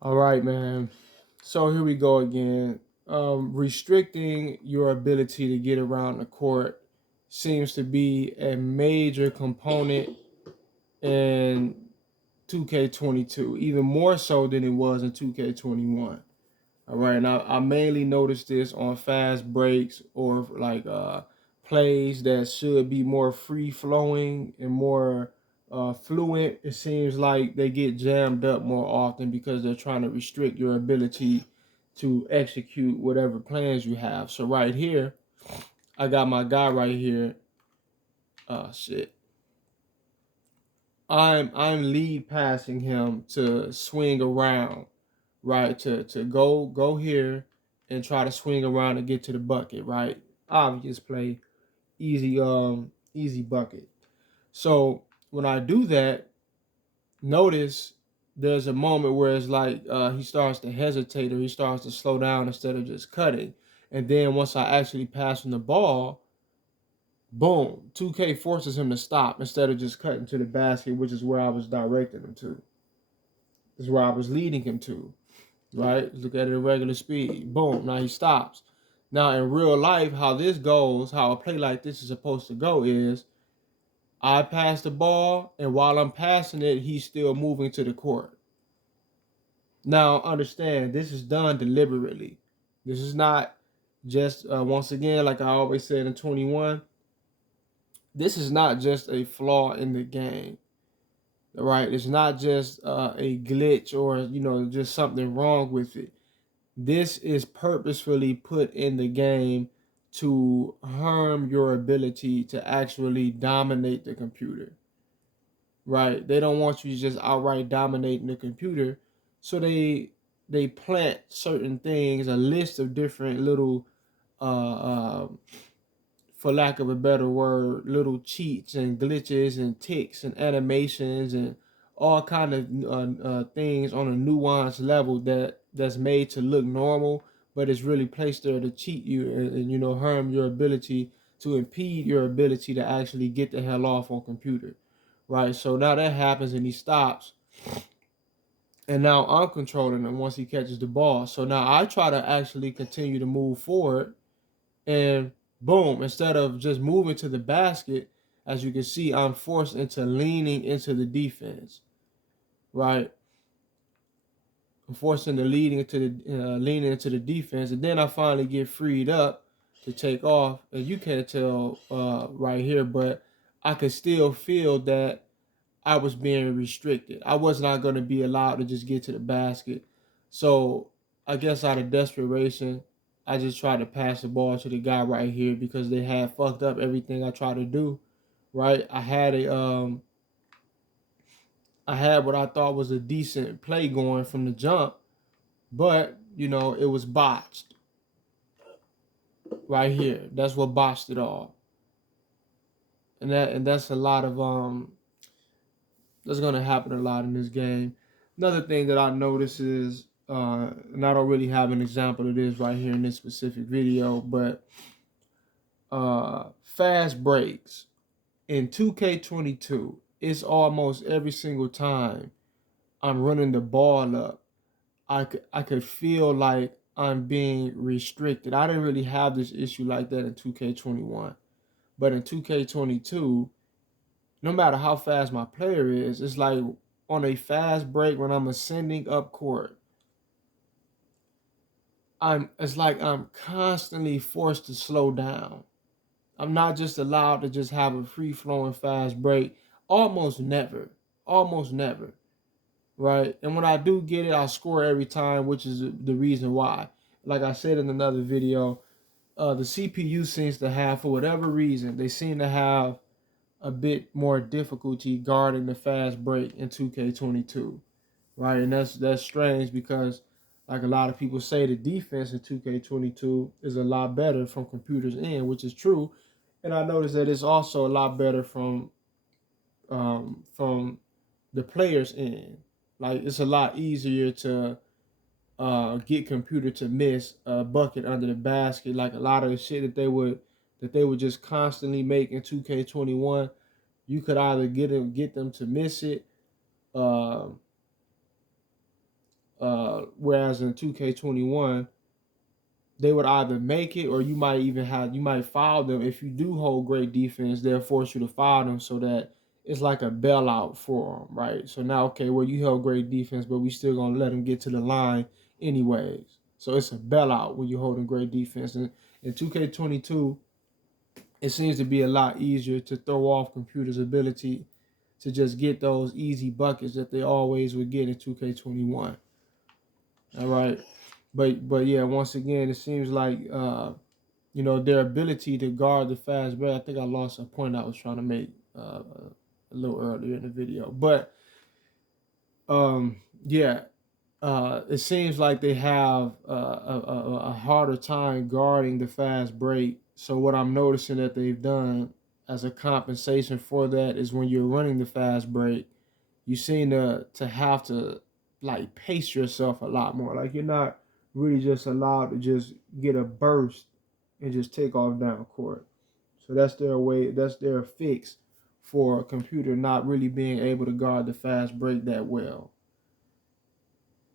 All right, man. So here we go again. Restricting your ability to get around the court seems to be a major component in 2K22, even more so than it was in 2K21. All right, and I mainly noticed this on fast breaks or like plays that should be more free flowing and more fluent. It seems like they get jammed up more often because they're trying to restrict your ability to execute whatever plans you have. So right here, I got my guy right here. Shit. I'm lead passing him to swing around, right? To go here and try to swing around and get to the bucket, right? Obvious play, easy bucket. So when I do that, notice there's a moment where it's like he starts to hesitate or he starts to slow down instead of just cutting. And then once I actually pass him the ball, boom, 2K forces him to stop instead of just cutting to the basket, which is where I was directing him to. This is where I was leading him to, right? Look at it at regular speed. Boom, now he stops. Now in real life, how this goes, how a play like this is supposed to go is I pass the ball, and while I'm passing it, he's still moving to the court. Now understand, this is done deliberately. This is not just, once again, like I always said in 21, this is not just a flaw in the game, right? It's not just a glitch or, just something wrong with it. This is purposefully put in the game to harm your ability to actually dominate the computer, right? They don't want you to just outright dominating the computer, so they plant certain things, a list of different little, uh, uh, for lack of a better word, little cheats and glitches and ticks and animations and all kind of things on a nuanced level that's made to look normal, but it's really placed there to cheat you and harm your ability, to impede your ability to actually get the hell off on computer, right? So now that happens and he stops, and now I'm controlling him once he catches the ball. So now I try to actually continue to move forward, and boom, instead of just moving to the basket, as you can see, I'm forced into leaning into the defense, right? I'm forced into leaning into the defense, and then I finally get freed up to take off. And you can't tell right here, but I could still feel that I was being restricted. I was not going to be allowed to just get to the basket. So I guess out of desperation, I just tried to pass the ball to the guy right here because they had fucked up everything I tried to do. Right? I had what I thought was a decent play going from the jump, but it was botched right here. That's what botched it all. And that's a lot of that's gonna happen a lot in this game. Another thing that I notice is, and I don't really have an example of this right here in this specific video, but fast breaks in 2K22, it's almost every single time I'm running the ball up, I could feel like I'm being restricted. I didn't really have this issue like that in 2K21, but in 2K22, no matter how fast my player is, it's like on a fast break when I'm ascending up court, it's like I'm constantly forced to slow down. I'm not just allowed to just have a free flowing fast break. Almost never. Almost never. Right? And when I do get it, I score every time, which is the reason why. Like I said in another video, the CPU seems to have, for whatever reason, they seem to have a bit more difficulty guarding the fast break in 2K22, right? And that's strange because, like a lot of people say, the defense in 2K22 is a lot better from computers in, which is true. And I noticed that it's also a lot better from the players in. Like it's a lot easier to get computer to miss a bucket under the basket. Like a lot of the shit that they would just constantly make in 2K21, you could either get them to miss it, uh, Whereas in 2K21, they would either make it, or you might foul them. If you do hold great defense, they'll force you to foul them, so that it's like a bailout for them, right? So now, okay, well, you held great defense, but we still gonna let them get to the line anyways. So it's a bailout when you're holding great defense. And in 2K22, it seems to be a lot easier to throw off computers' ability to just get those easy buckets that they always would get in 2K21. All right. But yeah, once again, it seems like their ability to guard the fast break. I think I lost a point I was trying to make a little earlier in the video. But yeah, it seems like they have a harder time guarding the fast break. So what I'm noticing that they've done as a compensation for that is, when you're running the fast break, you seem to have to like pace yourself a lot more. Like, you're not really just allowed to just get a burst and just take off down court. So that's their way. That's their fix for a computer not really being able to guard the fast break that well.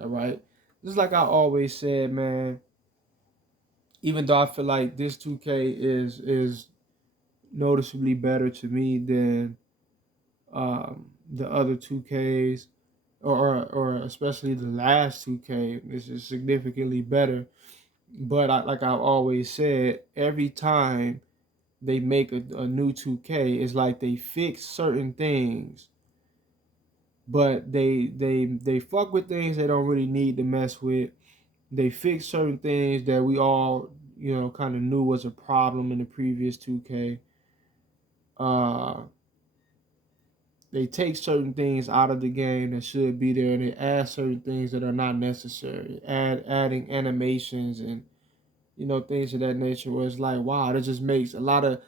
All right. Just like I always said, man. Even though I feel like this 2K is noticeably better to me than the other 2Ks, or especially the last 2K, this is significantly better. But like I've always said, every time they make a new 2K, it's like they fix certain things, but they fuck with things they don't really need to mess with. They fix certain things that we all kind of knew was a problem in the previous 2K. They take certain things out of the game that should be there, and they add certain things that are not necessary. Adding animations and things of that nature, where it's like, wow, that just makes a lot of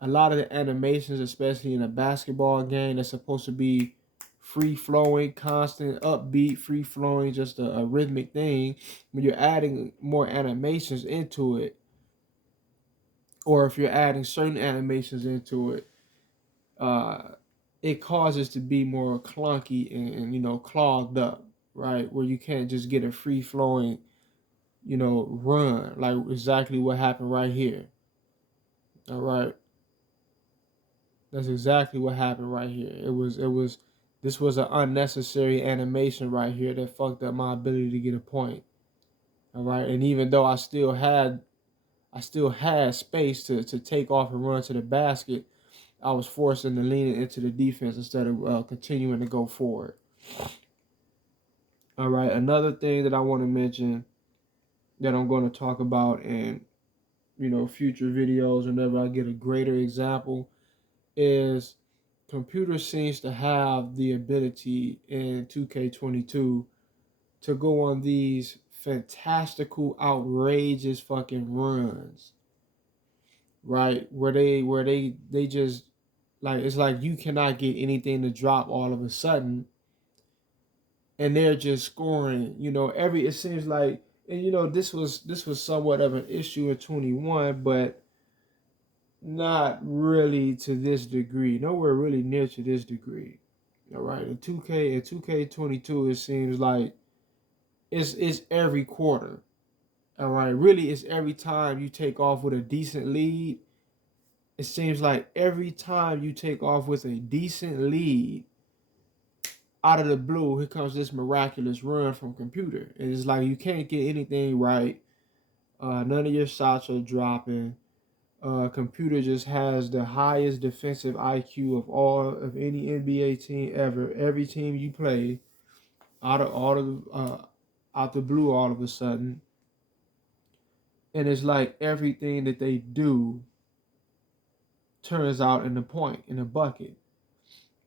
the animations, especially in a basketball game that's supposed to be free flowing, constant, upbeat, free flowing, just a rhythmic thing. When you're adding more animations into it, or if you're adding certain animations into it, it causes to be more clunky and clogged up, right? Where you can't just get a free flowing, run, like exactly what happened right here. All right. That's exactly what happened right here. This was an unnecessary animation right here that fucked up my ability to get a point. All right. And even though I still had space to take off and run to the basket, I was forced into leaning into the defense instead of continuing to go forward. All right. Another thing that I want to mention that I'm going to talk about in future videos whenever I get a greater example is, computer seems to have the ability in 2K22 to go on these fantastical, outrageous fucking runs, right? Where they just, like, it's like you cannot get anything to drop all of a sudden, and they're just scoring. It seems like, and this was somewhat of an issue in 21, but not really to this degree. Nowhere really near to this degree. All right. In 2K22, it seems like it's every quarter. All right. Really, it's every time you take off with a decent lead. It seems like every time you take off with a decent lead, out of the blue, here comes this miraculous run from computer. And it's like you can't get anything right. None of your shots are dropping. Computer just has the highest defensive IQ of any NBA team ever. Every team you play, out the blue, all of a sudden, and it's like everything that they do turns out in a point, in a bucket.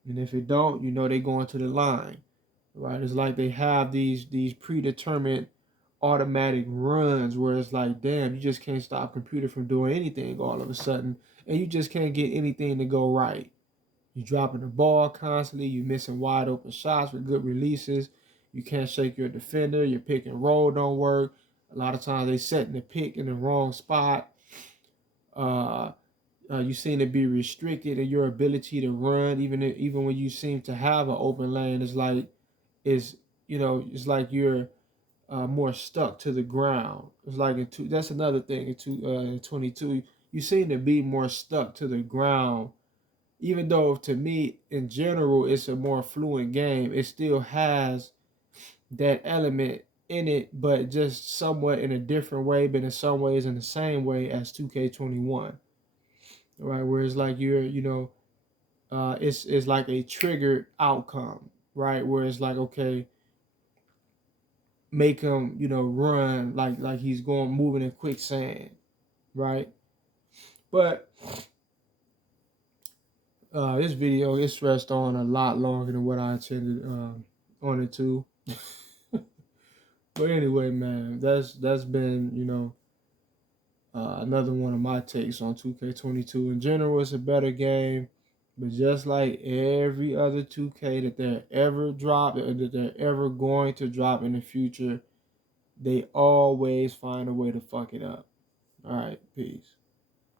And if it don't, they go into the line, right? It's like they have these predetermined automatic runs where it's like, damn, you just can't stop computer from doing anything all of a sudden, and you just can't get anything to go right. You're dropping the ball constantly. You're missing wide open shots with good releases. You can't shake your defender. Your pick and roll don't work. A lot of times they setting the pick in the wrong spot. You seem to be restricted in your ability to run, even when you seem to have an open lane. It's like it's like you're more stuck to the ground. It's like that's another thing in 22. You seem to be more stuck to the ground. Even though to me, in general, it's a more fluent game, it still has that element in it, but just somewhat in a different way, but in some ways in the same way as 2K21, right? Where it's like it's like a triggered outcome, right? Where it's like, okay, make him, run like he's going moving in quicksand, right? But this video is stressed on a lot longer than what I intended on it to. But anyway, man, that's been another one of my takes on 2K22. In general, it's a better game, but just like every other 2K that they're ever dropped or that they're ever going to drop in the future, they always find a way to fuck it up. All right, peace.